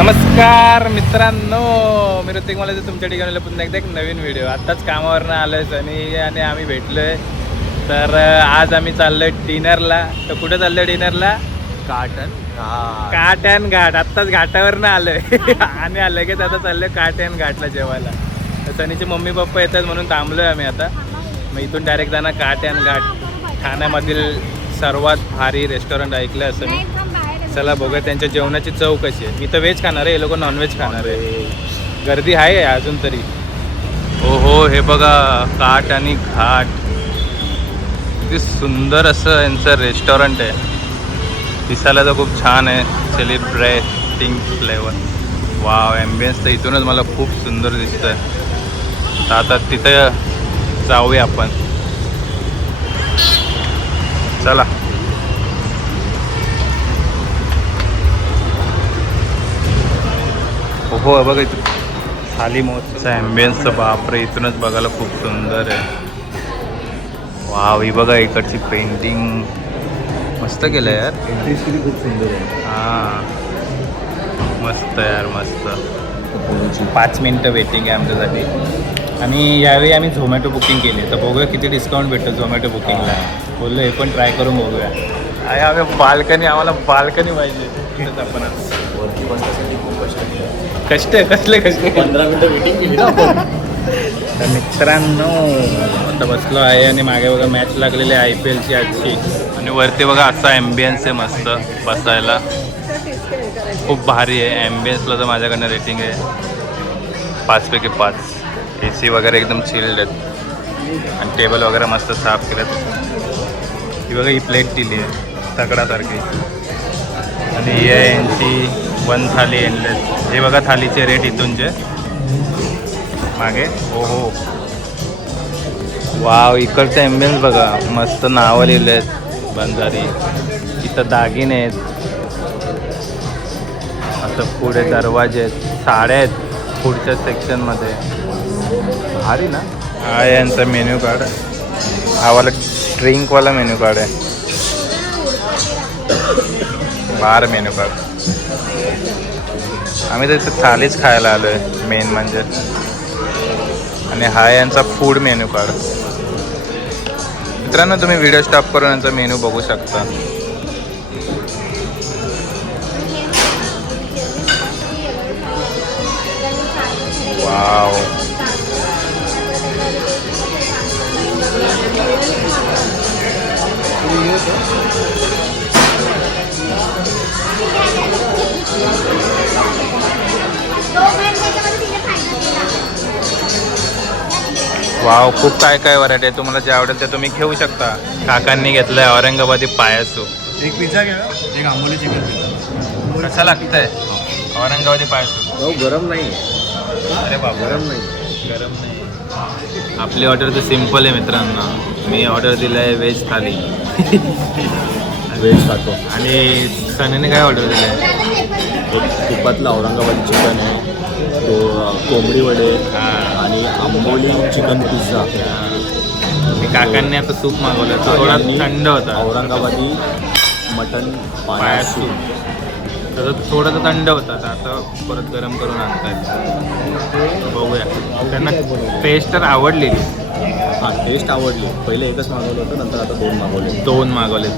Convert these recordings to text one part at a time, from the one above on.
नमस्कार मित्रांनो, मी ऋतिक मला तुमच्या ठिकाणी पुन्हा एकदा एक नवीन व्हिडिओ. आत्ताच कामावरनं आलोय सनी आणि आम्ही भेटलोय. तर आज आम्ही चाललोय डिनरला. तर कुठे चाललोय डिनरला? काटन घाट. आत्ताच घाटावरनं आलोय आणि लगेच आता चाललोय काटन घाटला जेवायला. तर सनीचे मम्मी पप्पा येतात म्हणून थांबलोय आम्ही आता. मग इथून डायरेक्ट जाणार काटन घाट. ठाण्यामधील सर्वात भारी रेस्टॉरंट ऐकलं असं मी. चला बघूया त्यांच्या जेवणाची चव कशी आहे. मी तर व्हेज खाणार आहे, हे लोक नॉनव्हेज खाणार आहे. गर्दी आहे अजून तरी. हो हो, हे बघा काट आणि घाट. किती सुंदर असं यांचं रेस्टॉरंट आहे. दिसायला तर खूप छान आहे. Celebrating flavour. वाव, ॲम्बियन्स तर इथूनच मला खूप सुंदर दिसतंय. तर आता तिथं जाऊया आपण. चला. हो बघा इथं थाली महोत्सवचा ॲम्बियन्सचं बापरे, इथूनच बघायला खूप सुंदर आहे. वाव, ही बघा इकडची पेंटिंग मस्त केलं यार. खूप सुंदर आहे. हां, मस्त यार मस्त. 5 मिनटं वेटिंग आहे आमच्यासाठी. आणि यावेळी आम्ही झोमॅटो बुकिंग केली. तर बघूया किती डिस्काउंट भेटतो झोमॅटो बुकिंगला. बोललो हे पण ट्राय करून बघूया. आहे आम्ही बाल्कनी, आम्हाला बाल्कनी पाहिजे. तिथंच आपण वरती बसण्यासाठी खूप कष्ट केले. कसले 15 मिनटं वेटिंग केली ना आपण. तर मित्रांनो आता बसलो आहे आणि मागे बघा मॅच लागलेली आहे IPLची आजची. आणि वरती बघा असा ॲम्बियन्स आहे मस्त बसायला. खूप भारी आहे ॲम्बियन्सला. तर माझ्याकडनं रेटिंग आहे 5 पैकी 5. AC वगैरे एकदम चिल्ड आहेत आणि टेबल वगैरे मस्त साफ केलेत. ही बघा ही प्लेट दिली आहे तकडासारखी. आणि ही आहे यांची 1 थाली एंडलेस. हे बघा थालीचे रेट इथूनचे मागे. हो हो, वाव, इकडचं ॲम्बियन्स बघा मस्त. नावं लिहिलं आहेत बंजारी. इथं दागिने आहेत, असं पुढे दरवाजे आहेत, साड्या आहेत पुढच्या सेक्शनमध्ये. भारी ना. हा यांचा मेन्यू कार्ड. हा वाला ड्रिंकवाला मेन्यू कार्ड आहे. बार मेन्यू कार्ड. आम्ही तर इथं थालीच खायला आलो आहे मेन म्हणजे. आणि हा यांचा फूड मेन्यू कार्ड. मित्रांनो तुम्ही व्हिडिओ स्टॉप करून यांचा मेन्यू बघू शकता. वाव, वाव, खूप काय काय व्हरायटी आहे. तुम्हाला जे आवडेल ते तुम्ही घेऊ शकता. काकांनी घेतलंय औरंगाबादी पायासू. एक पिझ्झा घ्या, एक आंबोली चिकन पिझ्झा. कसं लागतंय औरंगाबादी पायासू? गरम नाही. अरे बाबा, गरम नाही. गरम नाही. आपली ऑर्डर तर सिम्पल आहे मित्रांनो. मी ऑर्डर दिलं आहे व्हेज थाली. व्हेज खातो. आणि सनीने काय ऑर्डर दिलं आहे? एक तुपातलं औरंगाबादी चिकन आहे, तो कोंबडी वडे आणि आंबोली चिकन पिझ्झा. काकांनी आता सूप मागवलं, तो थोडा थंड होता. औरंगाबादी मटन पायासू. तर थोडंसं थंड होता. आता परत गरम करून आणतात. बघूया. त्यांना टेस्ट तर आवडलेली. हां, टेस्ट आवडली. पहिले एकच मागवलं होतं, नंतर आता 2 मागवले. 2 मागवले.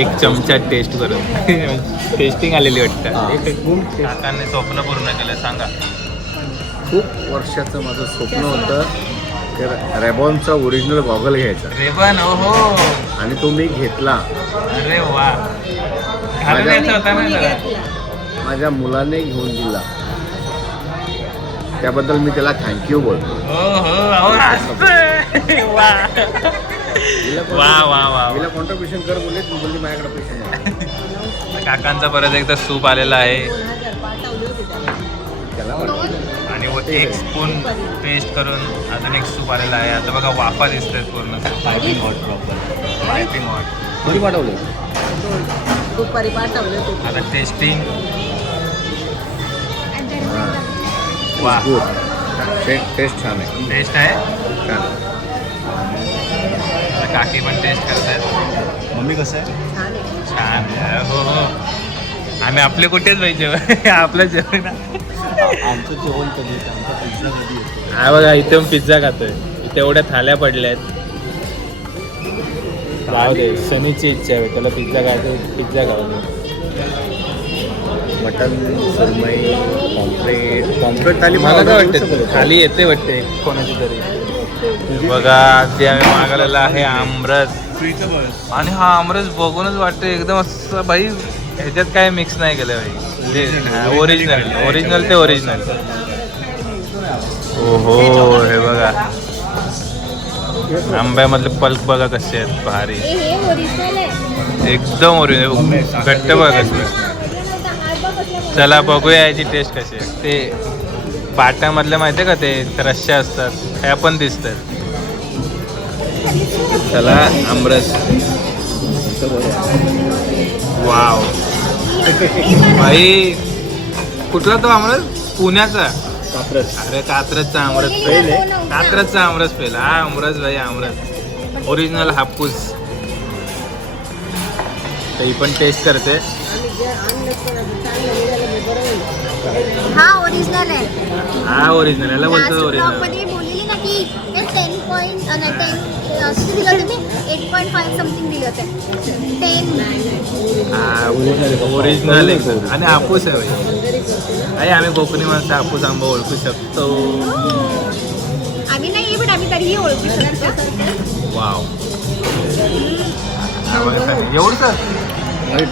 एक चमचा टेस्ट करून टेस्टिंग आलेली वाटतं. काकांनी स्वप्न पूर्ण केलं. सांगा. खूप वर्षाचं माझं स्वप्न होतं की रेबॉनचा ओरिजिनल गॉगल घ्यायचा. रेबन, हो. आणि तो मी घेतला. अरे वा, घालून यायचा होता ना जरा. माझ्या मुलाने घेऊन दिला, त्याबद्दल मी त्याला थँक्यू बोलतो. वा वा वा. तिला कॉन्ट्रीब्युशन कर बोलले, ती बोलली माझ्याकडे पैसे नाही. काकांचा परत एकदा सूप आलेला आहे. त्याला आणि एक स्पून पेस्ट करून अजून एक सूप आलेला आहे. आता बघा वाफा दिसतोय पूर्ण. Piping hot proper. Piping hot. कधी पाठवले? दुपारी पाठवले. आता टेस्टिंग. वा, गुड. टेस्ट छान आहे. टेस्ट आहे. छान. काकी पण टेस्ट करतायत. मम्मी कसं आहे? छान आहे. छान. हो हो. आम्ही आपले कुठेच पाहिजे आपलं जेवण आमचं जेवण कधी येतं, आमचा पिझ्झा कधी येतो. हा बघा इथे पिझ्झा खातोय. इथे एवढ्या थाल्या पडल्यात. जाऊ दे, सनीची इच्छा आहे त्याला पिझ्झा खायचं, पिझ्झा खाऊ दे. मटन सुरमई पॉम्प्रेट थाली मला काय वाटतं खाली येते वाटते कोणाची तरी. बघा ते आम्ही मागवलेला आहे आमरस. आणि हा आमरस बघूनच वाटते एकदम असं भाई ह्याच्यात काय मिक्स नाही केलं भाई. ओरिजिनल ते ओरिजिनल. ओहो हे बघा आंब्यामधले पल्प बघा कसे आहेत भारी एकदम ओरिजिनल घट्ट बघा कसे. चला बघूया याची टेस्ट कशी आहे. ते पाट्यामधल्या माहिती आहे का ते रश्श्या असतात ह्या पण दिसतात. चला आमरस. वाव भाई कुठला तो आमरस पुण्याचा. अरे कात्रजचा आमरस पेल आहे. कात्रजचा आमरस पेल. हा आमरस भाई आमरस ओरिजिनल हापूस. तर ही पण टेस्ट करते. हा ओरिजिनल आहे. हा ओरिजिनल याला बोलतो ओरिजिनल. मध्ये बोललेली ना की ते 10 पॉईंट 10 किती दिलं होतं ते 8.5 समथिंग दिलं होतं 10. हा ओरिजिनल एकदम. आणि हापूस आहे भाई. आम्ही कोकणी माणसं हापूस आंबा ओळखू शकतो. आम्ही नाही पण आम्ही तरीही ओळखू शकतो. वाव एवढं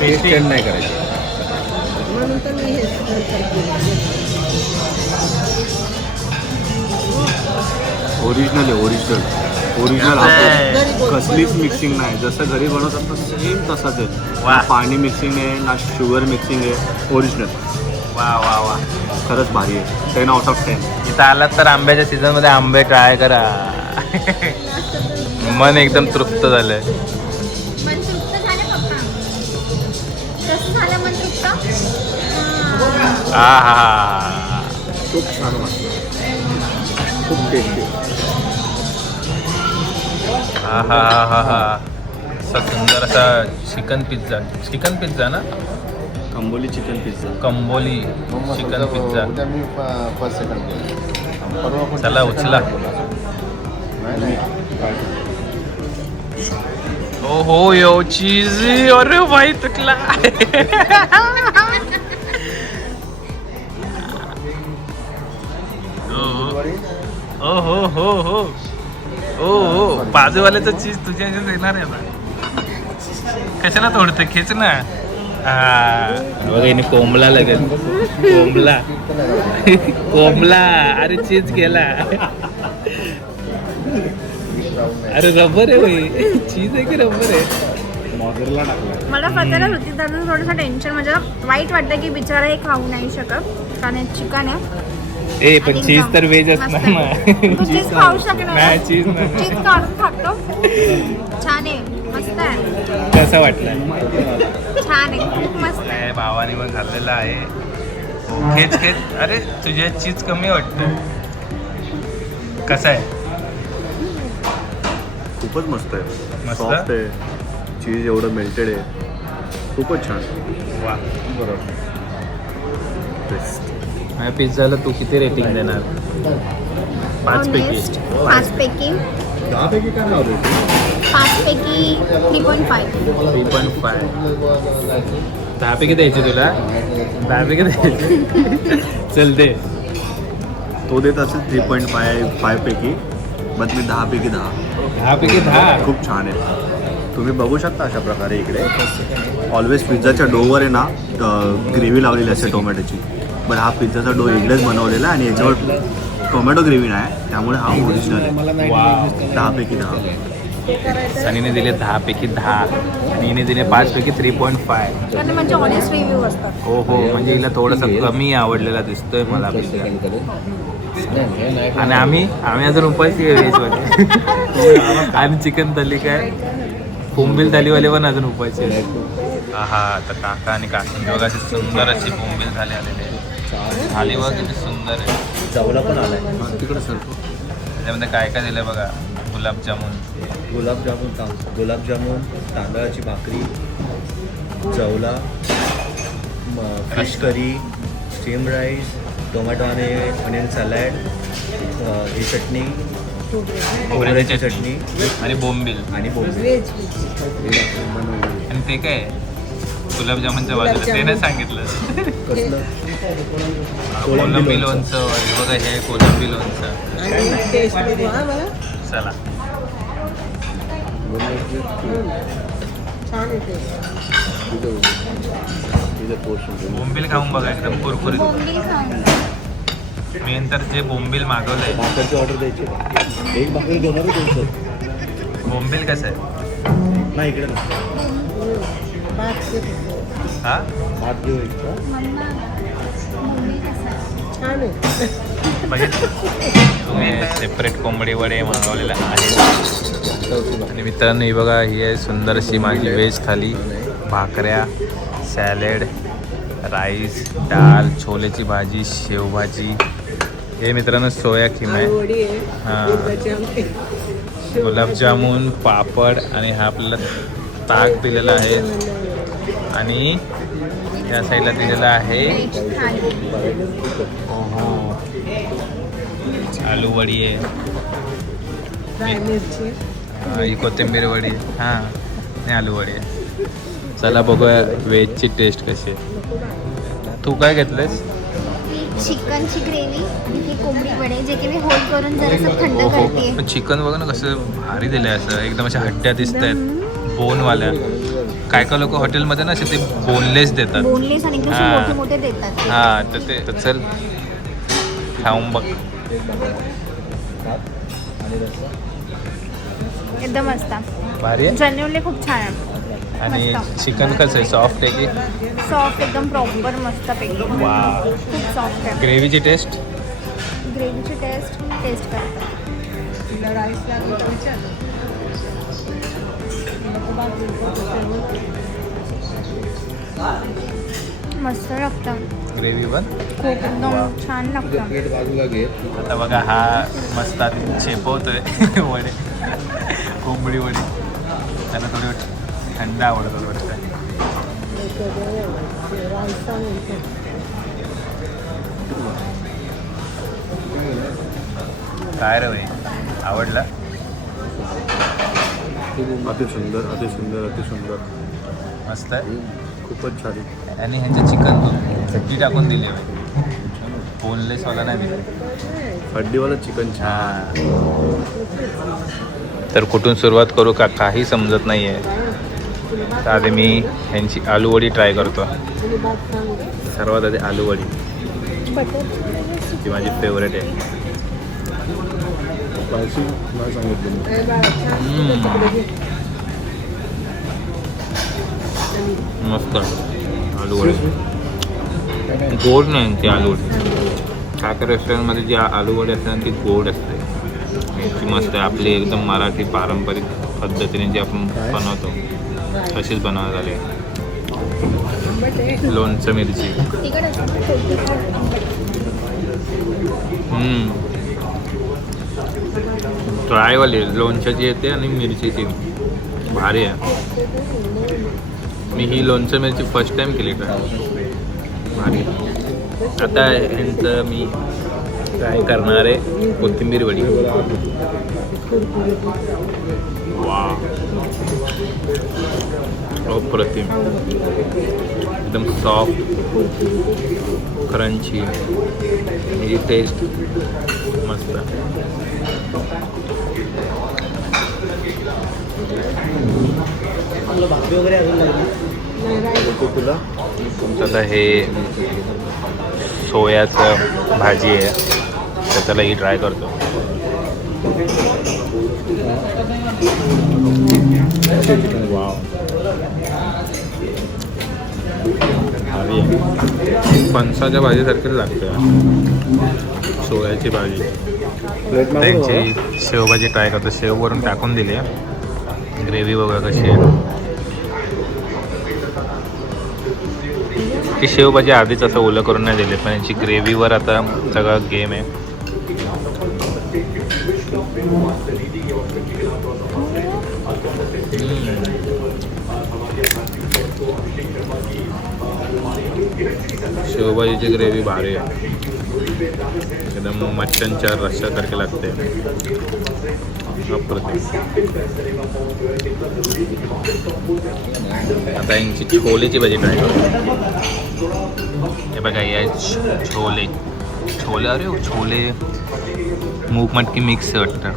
टेस्ट नाही करायचं. म्हणून तर मी हे ओरिजिनल आहे ओरिजिनल हापूस. कसलीच मिक्सिंग नाही. जसं घरी बनवतात तसं सेम तसाच आहे. वा. ना पाणी मिक्सिंग आहे ना शुगर मिक्सिंग आहे. ओरिजिनल वा वा वा. खरंच भारी आहे. 10 out of 10. इथं आलात तर आंब्याच्या सीझन मध्ये आंबे ट्राय करा. मन एकदम तृप्त झालंय. मन तृप्त झालं पप्पा. कसं झालं मन तृप्त. हा हा हा. खूप छान वाटतं. खूप टेस्टी. हा हा हा हा. असा सुंदर असा चिकन पिझ्झा ना. कंबोली चिकन पिझ्झा. कंबोली चिकन पिझ्झा. उद्या मी फर्स्ट सेकंड. चला उचला. ओ हो यो चीज. अरे भाई तुटला. ओ हो हो हो ओ हो बाजूवाल्याचं चीज तुझ्या ह्याच्यात येणार आहे ना. कशाला तोडते खेच ना. बघा हिने कोंबला लगेच. कोंबला अरे चीज गेला. अरे रबर आहे भाई. चीज आहे की रबर आहे. मॉझरेला टाकला. मला पत्ताच होती त्याचं थोडंसं टेन्शन. म्हणजे वाईट वाटतं की बिचारा हे खाऊ नाही शकत कारण हे चिकन आहे. ए पण चीज तर व्हेज असणार ना. तू चीज खाऊ शकणार नाही चीज नाही. चीज काढून खातो. छान आहे मस्त आहे. कसं वाटलं. छान आहे खूप मस्त आहे. भावाने पण खाल्लेला आहे. खेच खेच. अरे तुझ्या चीज कमी वाटतं. कसं आहे. खूपच मस्त आहे. मस्त? सॉफ्ट आहे. चीज एवढं मेल्टेड आहे. खूपच छान. वा. बरोबर. बेस्ट. माझ्या पिझ्झाला तू किती रेटिंग देणार. 5 पैकी. 5 पैकी 10 पैकी काय लावतो. 5 पैकी 3.5. 3.5. 10 पैकी द्यायची तुला. 10 पैकी द्यायची. चल दे. तो देत असेल 3.5 पैकी. बट मी 10 पैकी 10. 10 पैकी 10. खूप छान आहे. तुम्ही बघू शकता अशा प्रकारे इकडे ऑलवेज पिझ्झाच्या डोवर आहे ना ग्रेव्ही लावलेली असते टोमॅटोची. पण हा पिझ्झाचा डो इकडेच बनवलेला आहे आणि याच्यावर टोमॅटो ग्रेव्ही नाही. त्यामुळे हा ओरिजिनल आहे. वा. 10 पैकी 10. सनीने दिले 10 पैकी 10 आणि हिने दिले 5 पैकी 3.5. कारण म्हणजे ऑनेस्ट रिव्ह्यू असतात. हो हो म्हणजे हिला थोडंसं कमी आवडलेला दिसतोय मला पिझ्झा. आणि आम्ही अजून उपाशी आहे व्हेजवाले. आणि चिकन थाली काय बोंबील थालीवाले पण अजून उपाशी आहेत. हा तर काका आणि काकी बघा अशी सुंदर अशी बोंबील थाली आलेली आहे. थाली बघा किती सुंदर आहे. जवला पण आलाय तिकडे सर. त्याच्यामध्ये काय काय दिलं बघा. गुलाबजामुन गुलाबजामुन तांदळाची भाकरी जवला fish curry, steam rice, tomato आणि अनियन सॅलॅड, ही चटणी, खोबऱ्याची चटणी आणि बोंबील आणि बोंबील. व्हेज आणि ते काय गुलाबजामुनच्या बाजूला ते नाही सांगितलं. कसलं कोलंबी लोणचं हे बघा, हे कोलंबी लोणचं. आणि टेस्ट बघू हा मला चला छान येते. बोंबील खाऊन बघा, एकदम कुरकुरीत. बोंबील खाऊन जा. मेन तर जे बोंबील मागवलंय, भाकरची ऑर्डर द्यायची. एक भाकरी घेणार तुमचं. बोंबील कसं आहे नाही इकडे भात ते हा भात घेऊ एक का? मम्मा बोंबील कसं आहे? छान आहे. बघितलं तुम्ही सेपरेट कोंबडी वडे मागवलेलं आहे. आणि मित्रांनो ही बघा, ही आहे सुंदर अशी माझी व्हेज थाली. भाकऱ्या, सॅलेड, राईस, डाळ, छोलेची भाजी, शेवभाजी. हे मित्रांनो सोया खीम आहे, वडी आहे. हां. उडदाची आमटी. गुलाबजामुन, पापड आणि हा आपल्याला ताक दिलेला आहे. आणि या साईडला दिलेला आहे व्हेज थाली. आलू वडी आहे, फ्राय मिरची. ही कोथिंबीर वडी, हां आणि आलू वडी आहे. चला बघूया व्हेजची टेस्ट कशी आहे. तू काय घेतलंस? ही चिकनची ग्रेव्ही आणि ही कोंबडी वडे, जे की मी होल्ड करून जरासं थंड करते. पण चिकन बघा ना कसं भारी दिलंय, असं एकदम अशा हड्ड्या दिसत आहेत बोनवाल्या. काय काय लोक हॉटेलमध्ये ना असे ते बोनलेस देतात. बोनलेस आणि एकदम हां. मोठे मोठे देतात. हां तर ते तर चल खाऊन बघ. एकदम मस्त, भारी आहे. जेन्युइनली खूप छान आहे. आणि मस्त. चिकन कसं आहे, सॉफ्ट आहे की सॉफ्ट, एकदम प्रॉपर मस्त पैकी. वा. खूप सॉफ्ट आहे. ग्रेव्हीची टेस्ट ग्रेव्हीची टेस्ट करतात. तिला राईस लागेल तर विचार. नको भात मस्त लागतं, ग्रेव्ही पण. खूप एकदम छान लागतं. बाजूला घे. आता बघा हा मस्त आधी चेपवतोय वडे, कोंबडी वडी. त्याला थोडी थंड आवडतं वाटतं. राईस आणून काय रे भाई, आवडला? अति सुंदर, अति सुंदर, अति सुंदर. मस्त आहे. खूपच छान आहे. आणि ह्यांच्या चिकन हड्डी टाकून दिली आहे, बोनलेसवाला नाही दिलं. हड्डीवाला चिकन छान. तर कुठून सुरुवात करू का काही समजत नाही आहे. तर आधी मी ह्यांची आलू वडी ट्राय करतो. आणि भात सांगू. सर्वात आधी आलू वडी, बटर ती माझी फेवरेट आहे. स्पायसी नाही सांगितलं. ए बाळा, छान तिकडे घे. मस्त आलू वडी, गोड नाही ती आलू वडी. काय काय रेस्टॉरंटमध्ये जी आलू वडी असते ना ती गोड असते. ती मस्त आहे. आपली एकदम मराठी पारंपरिक पद्धतीने जी आपण बनवतो तशीच बनवण्यात आली आहे. आंबट आहे. लोणचं, मिरची. तिखट असतं ना, तिखट आंबट. ड्रायवाली लोणच्याची येते आणि मिरचीची भारी आहे. मी ही लोणचं मिरची फर्स्ट टाइम केली ट्राय, भारी. आता ह्यांचं मी ट्राय करणार आहे कोथिंबीर वडी. वा, अप्रतिम, एकदम सॉफ्ट, क्रंची. ही टेस्ट मस्त. भाकरी वगैरे अजून नाही, राईस. तुला आता हे सोयाचं भाजी आहे, तर त्याला ही ट्राय करतो. वाव, भारी आहे. फणसाच्या भाजीसारखीच लागते सोयाची भाजी. त्यांची शेवभाजी ट्राय करतो. शेववरून टाकून दिली आहे. ग्रेव्ही बघा कशी आहे. ती शेवभाजी आधीच असं ओलं करून नाही दिले, पण यांची ग्रेव्हीवर आता सगळा गेम आहे. शेवभाजीची ग्रेव्ही भारी आहे, एकदम मच्छ्यांच्या रश्श्यासारखी लागते. अप्रतिम. आता यांची छोलेची भाजी ट्राय करू. हे बघा या छोले छोले अरे छोले मूग मटकी मिक्स वाटतं.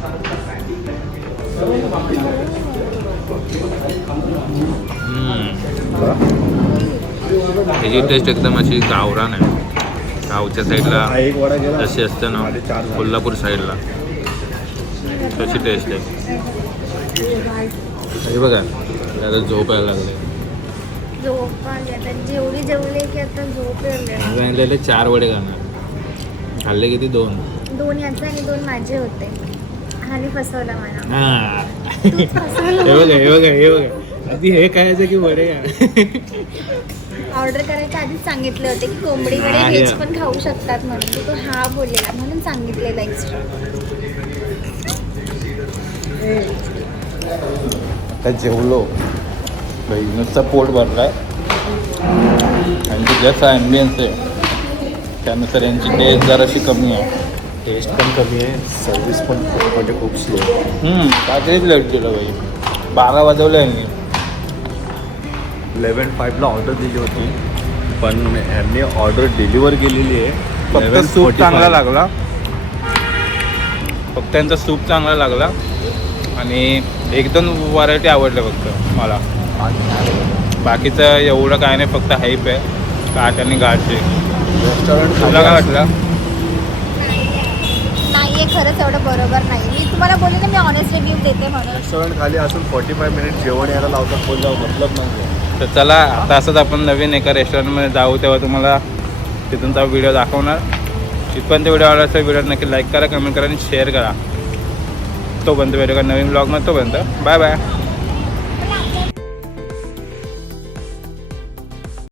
ह्याची टेस्ट एकदम अशी गावरान आहे. गावच्या साईडला हा एक वडा गेला जशी असते ना कोल्हापूर साईडला तशी टेस्ट आहे. हे बघा आता झोप यायला लागले. झोप आली आता, जेवढी जेवले की आता झोप यायला. 4 वडे खाणार, खाल्ले किती 2. 2 याचे आणि 2 माझे होते आणि फसवला मला. हा तूच फसवलं. हे बघा आधी हे खायचं की वडे ऑर्डर करायच्या आधीच सांगितले होते की कोंबडी वडे हा, व्हेज या. पण खाऊ शकतात म्हणून. तो हा बोललेला म्हणून सांगितलेलं एक्स्ट्रा. आता जेवलो भाई, नुसतं पोट भरलाय. आणि जसं ॲम्बियन्स आहे त्यानुसार यांची टेस्ट जराशी कमी आहे. टेस्ट पण कमी आहे, सर्विस पण म्हणजे खूप स्लो. काहीच लेट दिलं भाई, 12 वाजवले यांनी. 11:05 ऑर्डर दिली होती, पण यांनी ऑर्डर डिलिव्हर केलेली आहे. फक्त सूप चांगला लागला, फक्त त्यांचा सूप चांगला लागला आणि 1-2 व्हरायटी आवडल्या फक्त मला. बाकीचं एवढं काय नाही, फक्त हाईप आहे काट आणि घाटचे. रेस्टॉरंट तुला काय वाटलं? नाही आहे खरंच एवढं बरोबर नाही. मी तुम्हाला बोलले ना मी ऑनेस्ट रिव्ह्यू देते म्हणून. रेस्टॉरंट खाली असून 45 मिनिट जेवण यायला लावतात, बोलल्यावर मतलब नाही. तर चला आता असंच आपण नवीन एका रेस्टॉरंटमध्ये जाऊ, तेव्हा तुम्हाला तिथूनचा व्हिडिओ दाखवणार. तिथपर्यंत व्हिडिओ आवडला असेल व्हिडिओ नक्की लाईक करा, कमेंट करा आणि शेअर करा. तोपर्यंत व्हिडिओ नवीन ब्लॉगमध्ये, तोपर्यंत बाय बाय.